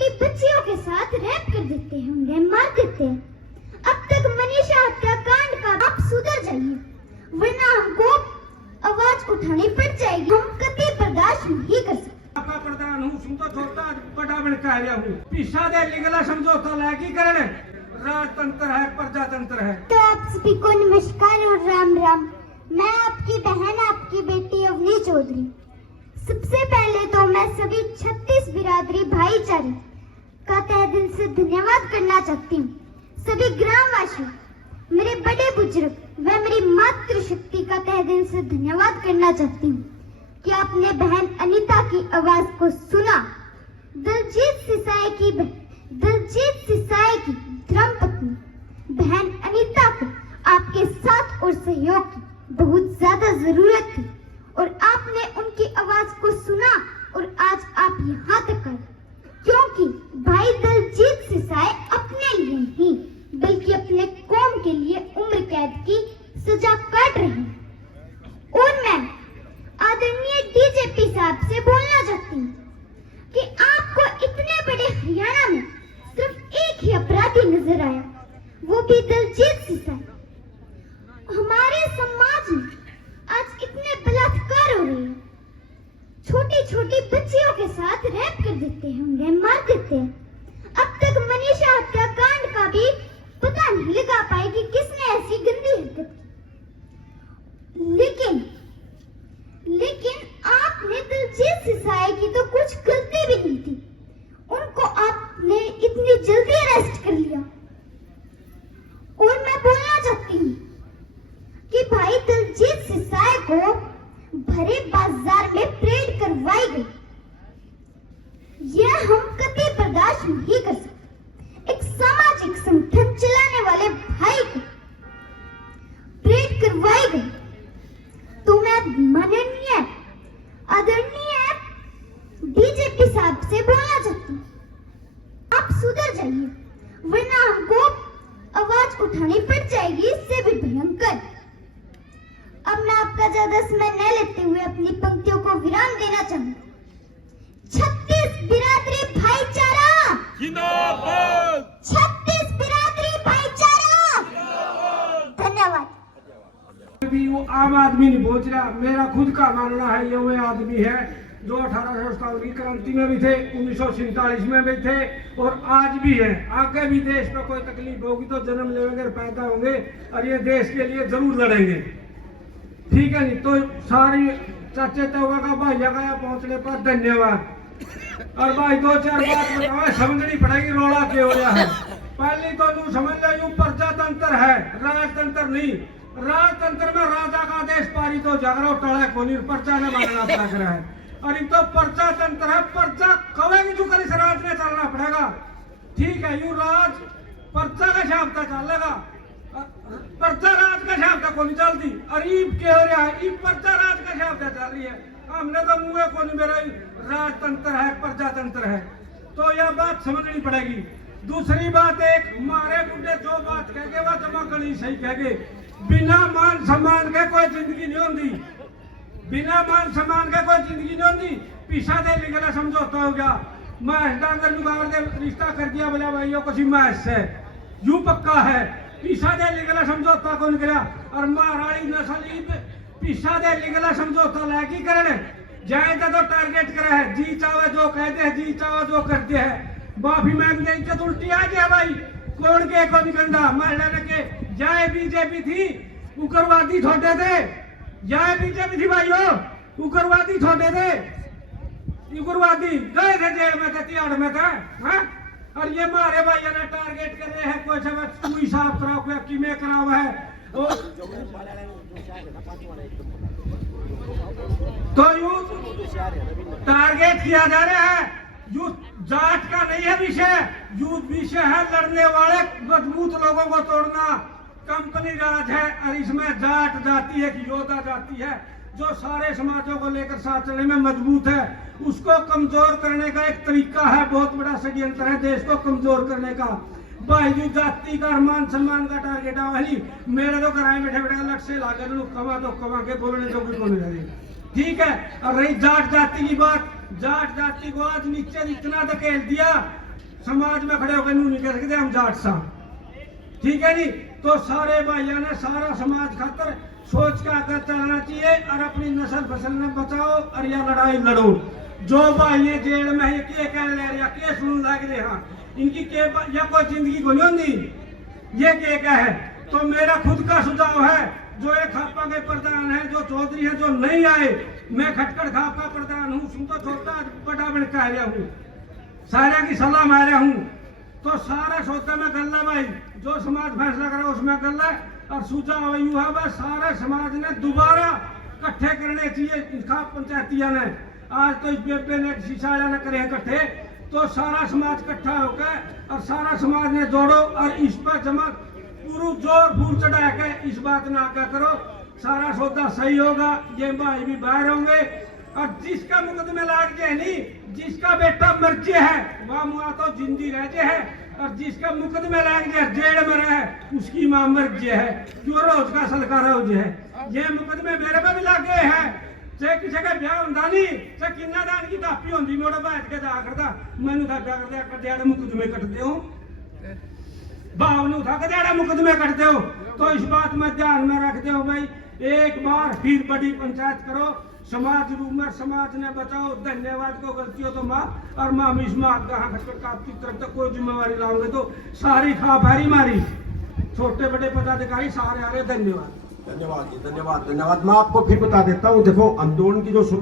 छोटी बच्चियों के साथ रेप कर देते हैं, उन्हें मार देते हैं। अब तक मनीषा हत्याकांड का आप सुधर जाइए, वरना हमको आवाज उठानी पड़ जाएगी। हम कभी बर्दाश्त नहीं कर सकते। आपका प्रधान हूँ, सुन तो छोटा बड़ा बन कह रहा हूँ। पिछा दे लिगला समझौता लायकी करने राजतंत्र है, प्रजातंत्र है। तो आप सभी को नमस्कार और राम राम। मैं आपकी बहन, आपकी बेटी अवनी चौधरी। सबसे पहले तो मैं सभी 36 बिरादरी भाईचारे का तहे दिल से धन्यवाद करना चाहती हूँ। सभी ग्रामवासी, मेरे बड़े बुजुर्ग व मेरी मातृशक्ति का तहे दिल से धन्यवाद करना चाहती हूँ कि आपने बहन अनीता की आवाज को सुना। दलजीत सिसाई की धर्मपत्नी बहन अनीता को आपके साथ और सहयोग की बहुत ज्यादा जरूरत थी और आपने उनकी आवाज को सुना और आज आप यहाँ तक आए, क्योंकि भाई दलजीत सिसाई अपने लिए नहीं बल्कि अपने कौम के लिए उम्र कैद की सजा काट रहे हैं। और मैं आदरणीय डीजीपी साहब से बोलना चाहती हूँ कि आपको इतने बड़े हरियाणा में सिर्फ एक ही अपराधी नजर आया, वो भी दलजीत सिसाई। हमारे समाज में आज इतने बलात्कार हो रहे हैं, छोटी छोटी बच्चियों के साथ रेप कर देते हैं, उन्हें मार देते हैं। अब तक मनीषा हत्याकांड का भी पता नहीं लगा पाई कि किसने ऐसी गंदी हरकत की। लेकिन आपने दलजीत सिसाई की तो कुछ गलती भी नहीं थी, उनको आपने इतनी जल्दी अरेस्ट कर लिया। और मैं बोलना चाहती हूँ कि भाई दलजीत सिसाई को भरे बाजार में परेड करवाई गई, यह हम कभी बर्दाश्त नहीं कर सकते। एक सामाजिक संगठन चलाने वाले भाई को परेड करवाई गई, तो मैं माननीय आदरणीय डीजीपी साहब से बोलना चाहती हूँ, आप सुधर जाइए, वरना हमको आवाज उठानी पड़ जाएगी, इससे भी भयंकर। अब मैं आपका ज्यादा समय न लेते हुए अपनी पंक्तियों को विराम देना चाहूंगा। 36 बिरादरी भाईचारा जिंदाबाद, 36 बिरादरी भाईचारा जिंदाबाद। धन्यवाद। अभी वो आम आदमी नहीं पहुंच रहा। मेरा खुद का मानना है ये वो आदमी है जो 1857 की क्रांति में भी थे, 1947 में भी थे और आज भी है। आगे भी देश में कोई तकलीफ होगी तो जन्म लेंगे, पैदा होंगे और ये देश के लिए जरूर लड़ेंगे। ठीक है नहीं तो सारी चाचे तवा का भाई गया पहुंचने पर धन्यवाद। और भाई दो चार बात बताओ, समझनी पड़ेगी रोड़ा क्यों हो रहा है। पहली तो यूं समझ लो यूं प्रजातंत्र है, राजतंत्र नहीं। राजतंत्र में राजा का आदेश पारित हो जागरो टाड़ा कोनी पर्चा ने मारना पड़ रहा है। और इन तो प्रजातंत्र है, पर्चा कवेगी जो कर इस राज में चलना पड़ेगा। ठीक है, यूं राज पर्चा का शाब्द चलेगा, पर्चा राज का शाब्द को नहीं चलती। और ईब के हो रहा है, ईब पर्चा राज का शाब्द चल रही है। हमने तो मुंह को नहीं, मेरा राजतंत्र है, प्रजातंत्र है, तो यह बात समझनी पड़ेगी। दूसरी बात, एक मारे बुढ़े जो बात कहेंगे वह जमा करनी सही कहेंगे। बिना मान सम्मान के कोई जिंदगी नहीं होती, बिना मान सम्मान के कोई जिंदगी नहीं होती। पिछा दे लिखना समझौता हो गया, मैं डांगर जुगाड़ दे रिश्ता कर दिया, बोला भाइयों को मैं से यू पक्का है। पिछा दे लिखना समझौता कौन करा और महाराणी नस्ल पिछा दे लिखना समझौता लायकी करने जाए तो टारगेट करे है। जी चावे जो कहते हैं, जी चावे जो करते हैं, माफी मांग दे इज्जत उल्टी आ गया भाई। कौन के को निकंदा महिला ने के जाए बीजेपी थी उग्रवादी छोटे थे, जाए बीजेपी थी भाइयों उग्रवादी छोटे थे, उग्रवादी गए थे जेल में थे, तिहाड़ में थे। हाँ? और ये मारे भाइयों ने टारगेट कर रहे हैं, कोई सब तू हिसाब कराओ, कोई किमें कराओ है। तो यूं टारगेट किया जा रहा है। युद्ध जाट का नहीं है विषय, युद्ध विषय है लड़ने वाले मजबूत लोगों को तोड़ना। कंपनी राज है और इसमें जाट जाती है कि योद्धा जाती है जो सारे समाजों को लेकर साथ चलने में मजबूत है। उसको कमजोर करने का एक तरीका है, बहुत बड़ा षड्यंत्र है देश को कमजोर करने का। भाई जाति का मान सम्मान का टारगेट है। मेरे तो कराए बैठे बैठे लट से लागे कमा तो कमा के बोलने जो भी बोलने लगे। ठीक है, और रही जाट जाति की बात, जाट जाति को आज नीचे इतना धकेल दिया समाज में खड़े होकर नहीं कह सकते हम जाट साहब, ठीक है नहीं। तो सारे भाइयों ने सारा समाज खातर सोच के आकर चलना चाहिए और अपनी नस्ल फसल ने बचाओ और यह लड़ाई लड़ो। जो भाई ये जेल में है, ये कह ले रहा के सुन लग रहे हैं, इनकी के या कोई जिंदगी को नहीं होती, ये क्या है। तो मेरा खुद का सुझाव है, जो एक खापा के प्रधान है, जो चौधरी है, जो नहीं आए, मैं खटखड़ खाप का प्रधान हूँ, सुन तो छोटा बड़ा बन कह रहा हूँ, सारे की सलाह मारा हूँ। तो सारा सोचा में कर ला भाई, जो समाज फैसला करे उसमें कर ला। और सुझाव यू है भाई, सारे समाज ने दोबारा इकट्ठे करने चाहिए खाप पंचायतिया ने। आज तो इस बेबे ने शीशा न करे इकट्ठे, तो सारा समाज इकट्ठा होकर और सारा समाज ने जोड़ो और इस पर जमा पूरा जोर फूर चढ़ा के इस बात ने आगे करो, सारा सौदा सही होगा। ये भाई भी बाहर होंगे और जिसका मुकदमे लाग जाए नहीं, जिसका बेटा मर्जी है वह मुआ तो जिंदी रह जाए है, और जिसका मुकदमे लाग जाए जेल में रहे उसकी मां मर्जी है, क्यों रोज का सलकार हो जाए। ये मुकदमे मेरे पे भी लाग गए हैं, चाहे किसी का ब्याह होता नहीं, चाहे किन्ना दान की दापी होती, मोड़ा बैठ के जा करता मैनू था कर दिया मुकदमे कटते हो, भाव उठा के दिहाड़ा मुकदमे करते हो। तो इस बात में ध्यान में रखते हो भाई, एक बार फिर बड़ी पंचायत करो, समाज रूमर समाज ने बचाओ। धन्यवाद को गलती हो तो माफ, और माम इस माफ आपकी तरफ तक कोई जिम्मेवारी लाओगे तो सारी खा भारी मारी, छोटे बड़े पदाधिकारी सारे आ रहे। धन्यवाद। धन्यवाद जी, धन्यवाद धन्यवाद। मैं आपको फिर बता देता हूँ, देखो आंदोलन की जो शुरुआत